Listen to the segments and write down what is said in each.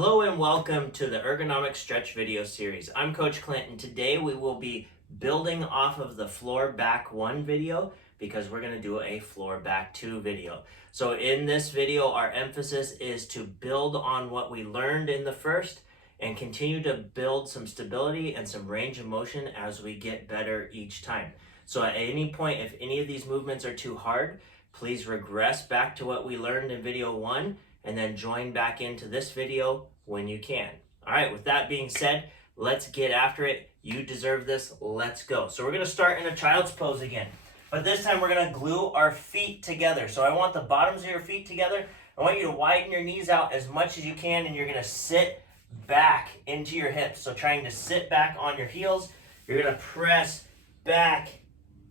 Hello and welcome to the Ergonomic Stretch video series. I'm Coach Clint, and today we will be building off of the floor back 1 video because we're going to do a floor back 2 video. So in this video, our emphasis is to build on what we learned in the first and continue to build some stability and some range of motion as we get better each time. So at any point, if any of these movements are too hard, please regress back to what we learned in video 1 and then join back into this video when you can. All right, with that being said, let's get after it. You deserve this. Let's go. So we're going to start in a child's pose again. But this time we're going to glue our feet together. So I want the bottoms of your feet together. I want you to widen your knees out as much as you can, and you're going to sit back into your hips. So trying to sit back on your heels. You're going to press back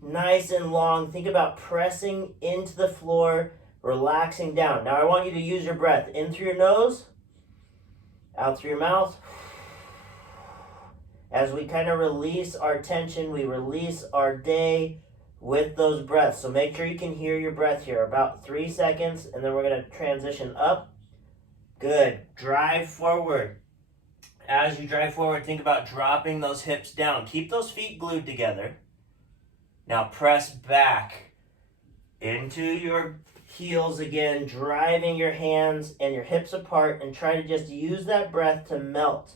nice and long. Think about pressing into the floor, relaxing down. Now I want you to use your breath in through your nose, out through your mouth. As we kind of release our tension, we release our day with those breaths. So make sure you can hear your breath here. About 3 seconds, and then we're going to transition up. Good. Drive forward. As you drive forward, think about dropping those hips down. Keep those feet glued together. Now press back into your heels again, driving your hands and your hips apart, and try to just use that breath to melt.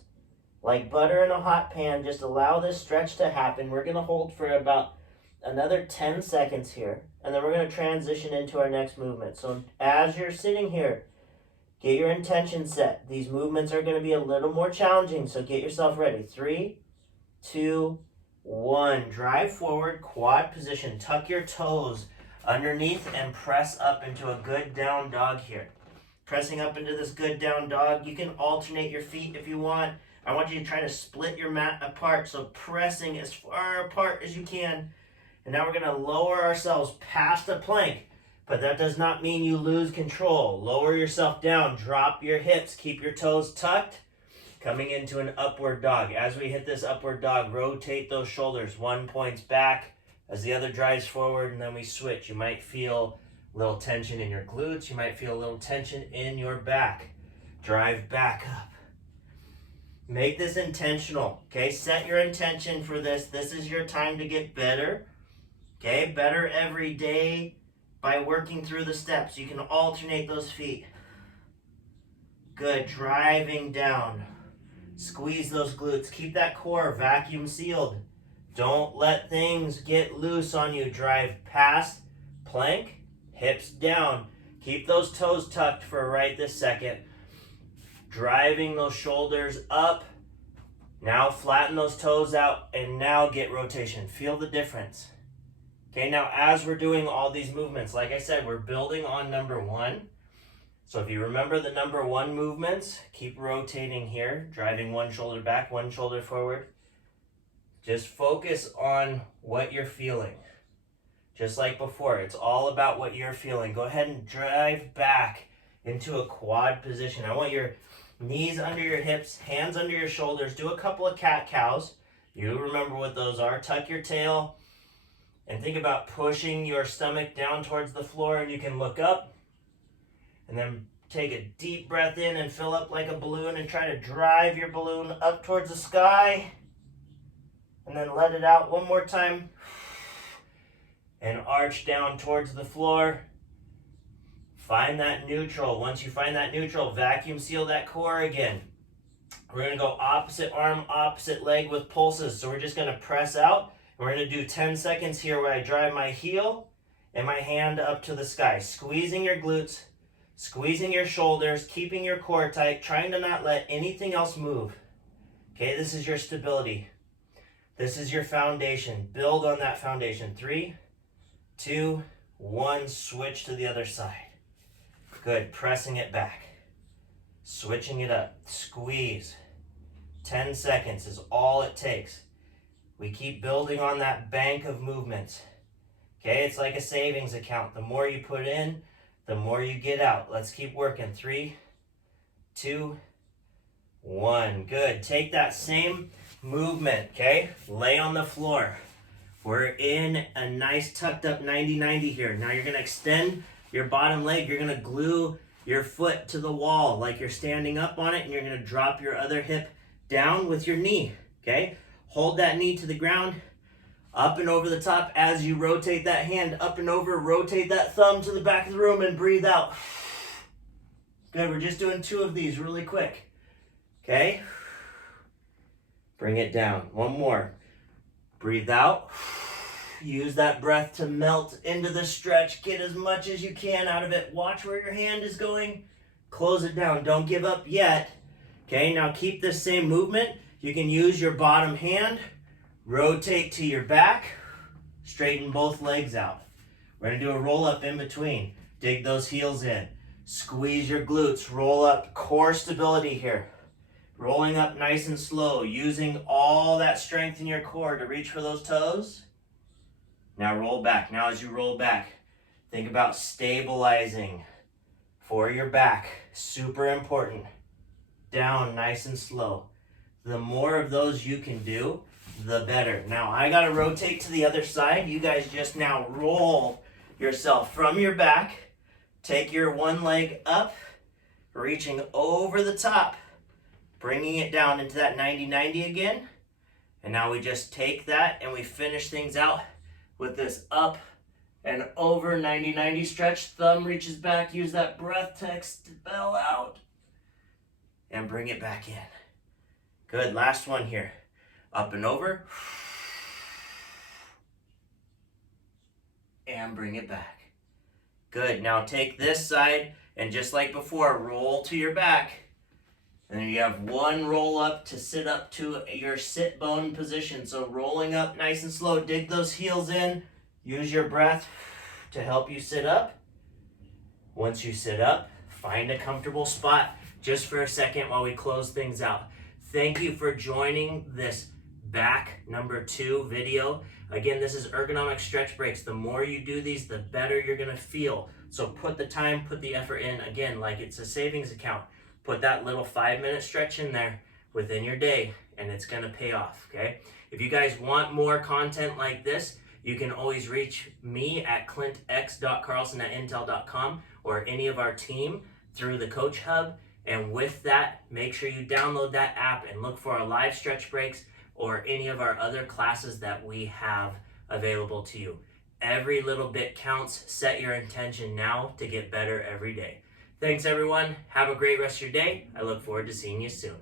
Like butter in a hot pan, just allow this stretch to happen. We're going to hold for about another 10 seconds here, and then we're going to transition into our next movement. So as you're sitting here, get your intention set. These movements are going to be a little more challenging, so get yourself ready. 3, 2, 1. Drive forward, quad position. Tuck your toes underneath and press up into a good down dog here. Pressing up into this good down dog. You can alternate your feet if you want. I want you to try to split your mat apart, so pressing as far apart as you can. And now we're going to lower ourselves past a plank, but that does not mean you lose control. Lower yourself down, drop your hips, keep your toes tucked, coming into an upward dog. As we hit this upward dog, rotate those shoulders. One points back as the other drives forward, and then we switch. You might feel a little tension in your glutes. You might feel a little tension in your back. Drive back up. Make this intentional, okay? Set your intention for this. This is your time to get better, okay? Better every day by working through the steps. You can alternate those feet. Good, driving down. Squeeze those glutes. Keep that core vacuum sealed. Don't let things get loose on you. Drive past plank, hips down. Keep those toes tucked for right this second. Driving those shoulders up. Now flatten those toes out, and now get rotation. Feel the difference. Okay, now as we're doing all these movements, like I said, we're building on number 1. So if you remember the number 1 movements, keep rotating here, driving one shoulder back, one shoulder forward. Just focus on what you're feeling. Just like before, it's all about what you're feeling. Go ahead and drive back into a quad position. I want your knees under your hips, hands under your shoulders. Do a couple of cat-cows. You remember what those are. Tuck your tail and think about pushing your stomach down towards the floor, and you can look up and then take a deep breath in and fill up like a balloon and try to drive your balloon up towards the sky. And then let it out one more time. And arch down towards the floor. Find that neutral. Once you find that neutral, vacuum seal that core again. We're going to go opposite arm, opposite leg with pulses. So we're just going to press out. And we're going to do 10 seconds here where I drive my heel and my hand up to the sky. Squeezing your glutes, squeezing your shoulders, keeping your core tight, trying to not let anything else move. Okay, this is your stability. This is your foundation. Build on that foundation. 3, 2, 1. Switch to the other side. Good. Pressing it back. Switching it up. Squeeze. 10 seconds is all it takes. We keep building on that bank of movements. Okay, it's like a savings account. The more you put in, the more you get out. Let's keep working. 3, 2, 1. Good. Take that same movement, okay? Lay on the floor. We're in a nice tucked up 90-90 here. Now you're going to extend your bottom leg. You're going to glue your foot to the wall like you're standing up on it, and you're going to drop your other hip down with your knee, okay? Hold that knee to the ground, up and over the top as you rotate that hand up and over. Rotate that thumb to the back of the room and breathe out. Good, we're just doing 2 of these really quick, okay? Bring it down. One more. Breathe out. Use that breath to melt into the stretch. Get as much as you can out of it. Watch where your hand is going. Close it down. Don't give up yet. Okay, now keep this same movement. You can use your bottom hand. Rotate to your back. Straighten both legs out. We're going to do a roll up in between. Dig those heels in. Squeeze your glutes. Roll up. Core stability here. Rolling up nice and slow. Using all that strength in your core to reach for those toes. Now roll back. Now as you roll back, think about stabilizing for your back. Super important. Down nice and slow. The more of those you can do, the better. Now I got to rotate to the other side. You guys just now roll yourself from your back. Take your one leg up, reaching over the top, bringing it down into that 90-90 again. And now we just take that and we finish things out with this up and over 90-90 stretch. Thumb reaches back. Use that breath to expel out. And bring it back in. Good, last one here. Up and over. And bring it back. Good, now take this side and just like before, roll to your back. And then you have one roll up to sit up to your sit bone position. So rolling up nice and slow. Dig those heels in. Use your breath to help you sit up. Once you sit up, find a comfortable spot just for a second while we close things out. Thank you for joining this back number 2 video. Again, this is ergonomic stretch breaks. The more you do these, the better you're gonna feel. So put the time, put the effort in. Again, like it's a savings account. Put that little 5-minute stretch in there within your day and it's gonna pay off, okay? If you guys want more content like this, you can always reach me at clintx.carlson@intel.com or any of our team through the Coach Hub. And with that, make sure you download that app and look for our live stretch breaks or any of our other classes that we have available to you. Every little bit counts. Set your intention now to get better every day. Thanks everyone. Have a great rest of your day. I look forward to seeing you soon.